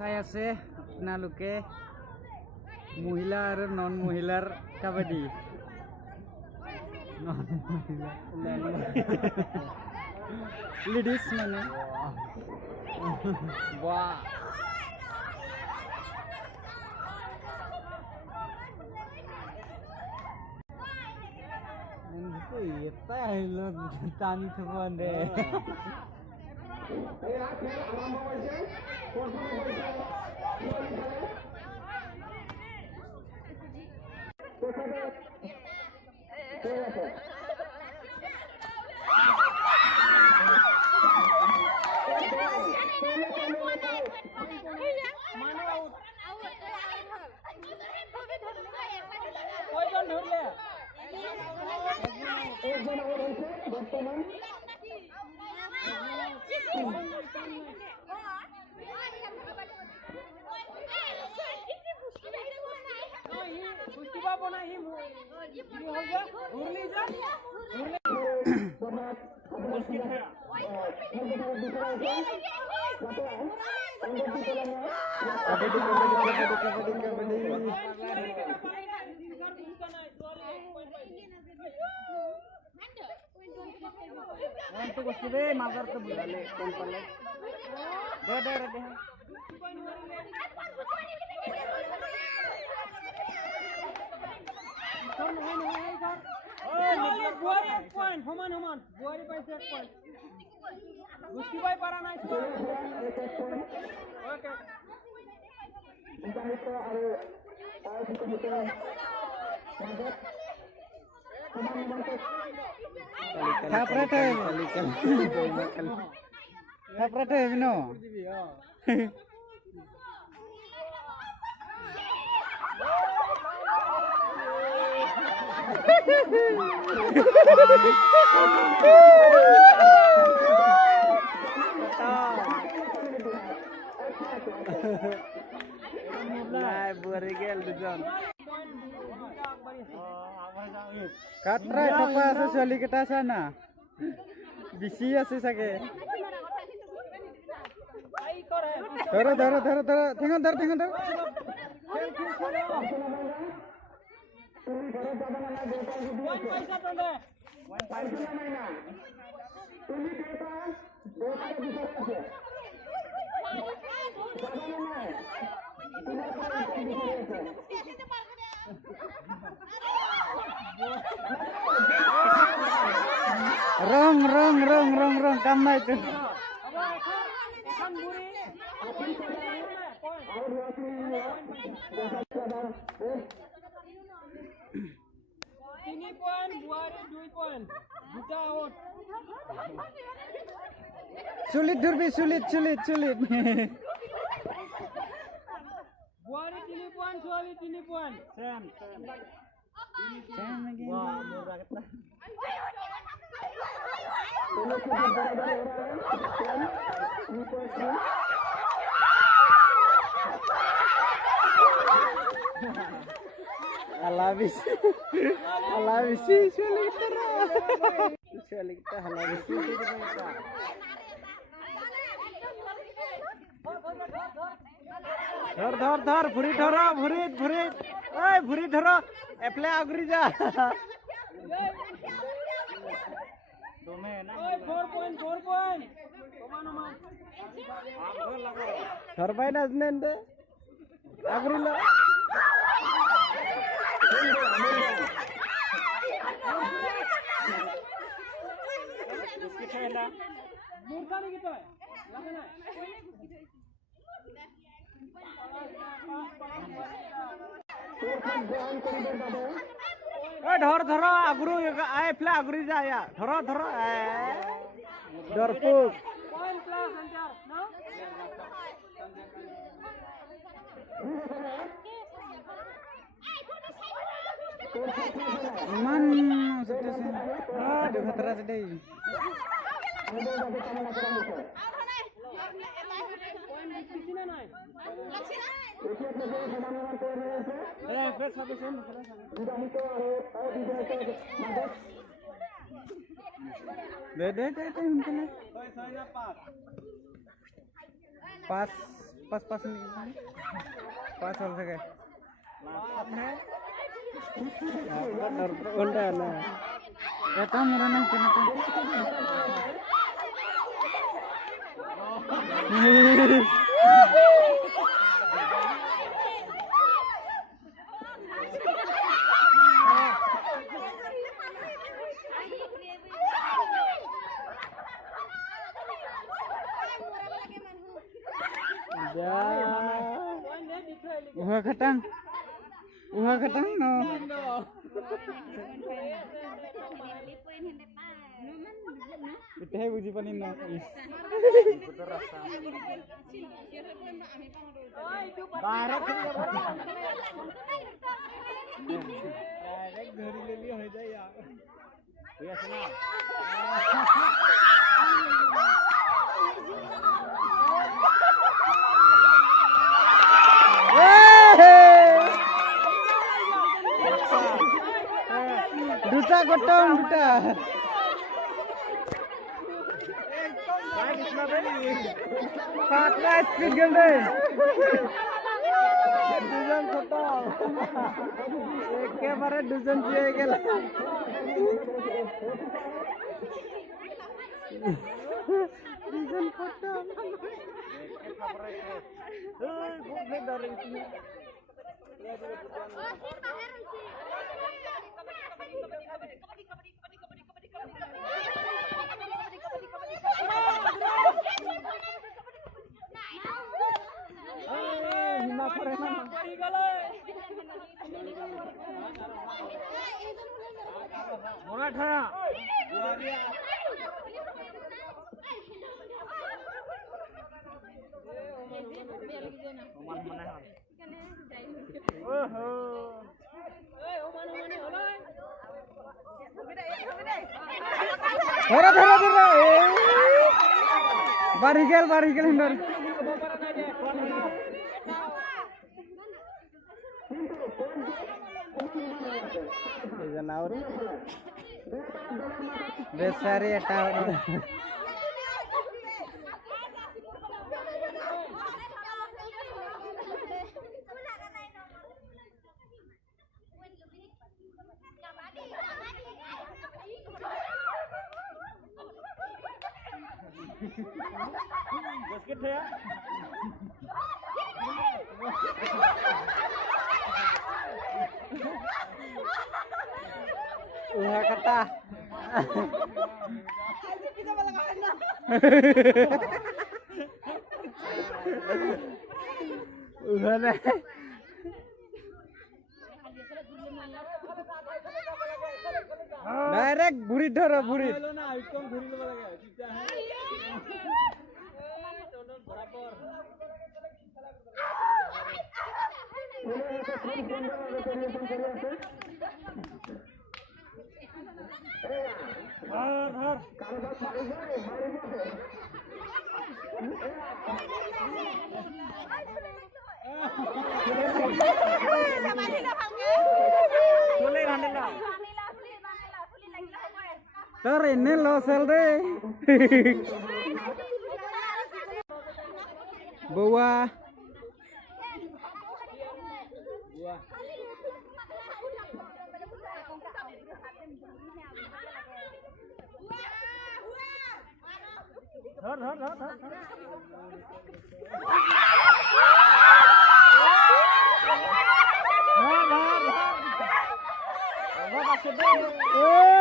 চাই আছে আপোনালোকে মহিলা আৰু নন মহিলাৰ কাবাডী লেডিজ মানে বাহ এটা আহিল টানি থব দে mazar ke bulale tempelnya deh buari point human buari paise point gusti bhai para nai okay Favorite है बिनो Nah, buari gel dujon. Katra topa ase choli keta sana. Bisi ase sage. Dharo thengon dhar. Rong kamna itu. Ini poin, buari 2 poin. Buta out. Sulit Durbi, sulit. Buari 3 poin, Suali 3 poin. Sam lagi. Wah, murah kita. Alabisi Suali kita halabisi ধর ভুরি ধরো ওই ভুরি ধরো এপলে আগরি যা ওই 4 point সমান ধরবাই না জনেন দে আগরি লা इसकी खेला मूर्खा नहीं कितो है लगे ना ধর আগুরু আই প্লে আগুরি যা ইয়া ধর ডরপুক পয়েন্ট প্লাস সেন্টার নো Man sudah terasa deh. Pas পাঁচ নেকি পাঁচ হ'ল চাগে এটা মৰা নাই কেনেকৈ Uha khatang no. Ite buji panin no. Barat direct dhari le liya ho jay yaar. Hoya suna. দুটা গটম দুটা পাঁচটা স্পিড গেল রে দুজন খতম একেবারে দুজন দিয়ে গেল দুজন খতম ধরা ধরা ধরা বাড়ি গেল হিন্দর বেচারি এটা Basket है Uha kata Uha na Direct burit dharo burit Tar ini losel deh. Bawa.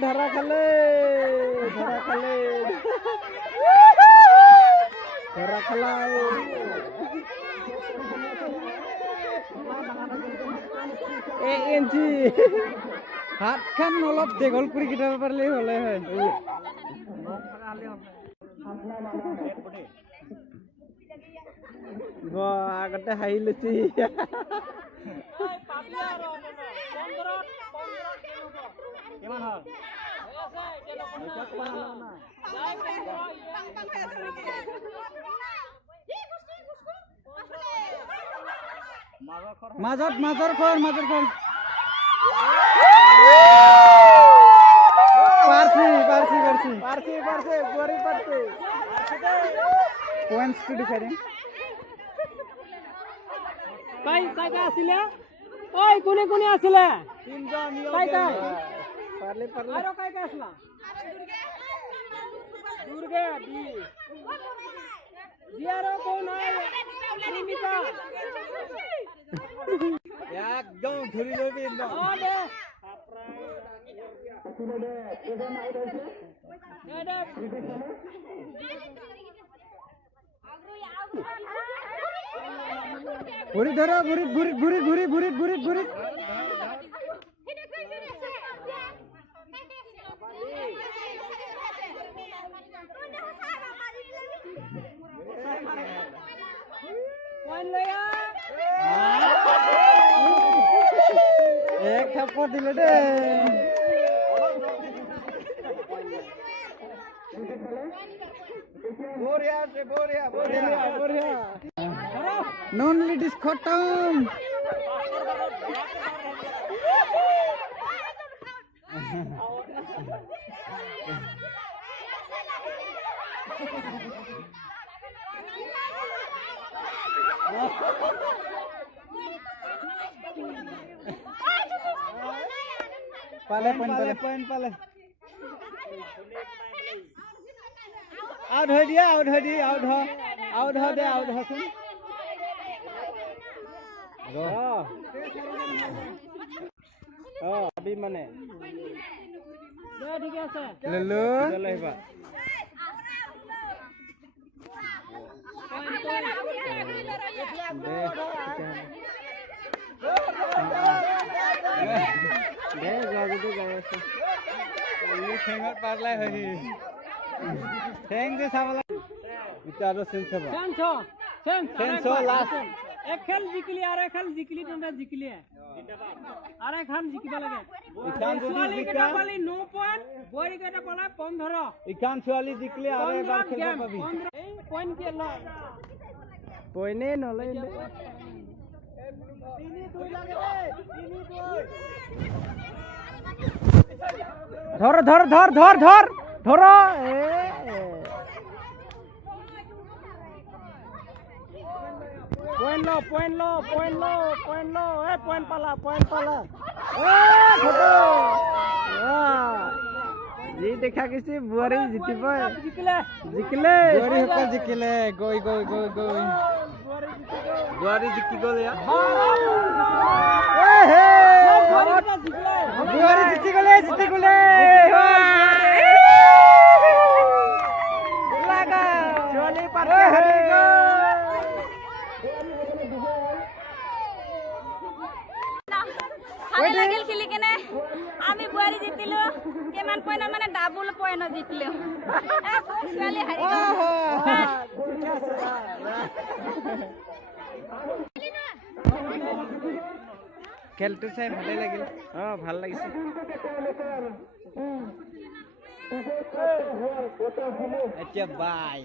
Dhara khale dhara khalai inchi hat khan olop degol kuri kitab parle hole hoy go agate hai luchi কিমান হল মাজৰ খন পাৰছি বড়ি পাৰছি points two different কাই আছিলে ঐ কোনে আছিলে কাই পাৰলে আৰু কাই আসলা দুর্গা দিয়ারও কোন নাই প্রেমিকা একদম ধরি লবি একদম দে ঘুরি ধরো ঘুরি কোন লয়া এক থাপ্পড় দিলে রে বড়িয়া নন লিডিস খতম पाले आउट हो दिया आउट हो दे आउट हो सुन अभी मने ঠিক আছে लल्लू चलेबा दे जादू तो गए से ये ठेंगत पारला हई ठेंग दे सावला विचारो सेंस बा सेंस लास्ट एक खेल जिकली और एक खेल जिकली তোমরা জিকলি আর এখন জিকিবা লাগে ইখান যদি জিকা পালি 9 পয়েন্ট বই কেটা পালা 15 ইখান 44 জিকলে আর একবার খেলবা পাবি এই পয়েন্ট কে লয় পয়নে নলই ধর পয়েন্ট লো এ পয়েন্ট পালা जी देखा किसी बुआरी जीती पाए জিকলে बुआरी हकल जिकिले गोई बुआरी जिकी गोल या बुआरी जीती गले लगा चोली पर हरी गो ভালে লাগিল খেলি কেনে আমি বুয়ারি জিতিলো কেমান পয়েন্ট মানে ডাবল পয়েন্ট জিতলো ছোৱালী হাৰি গ'ল খেলটো চাই ভালে লাগিল ভাল লাগিছে এতিয়া বাই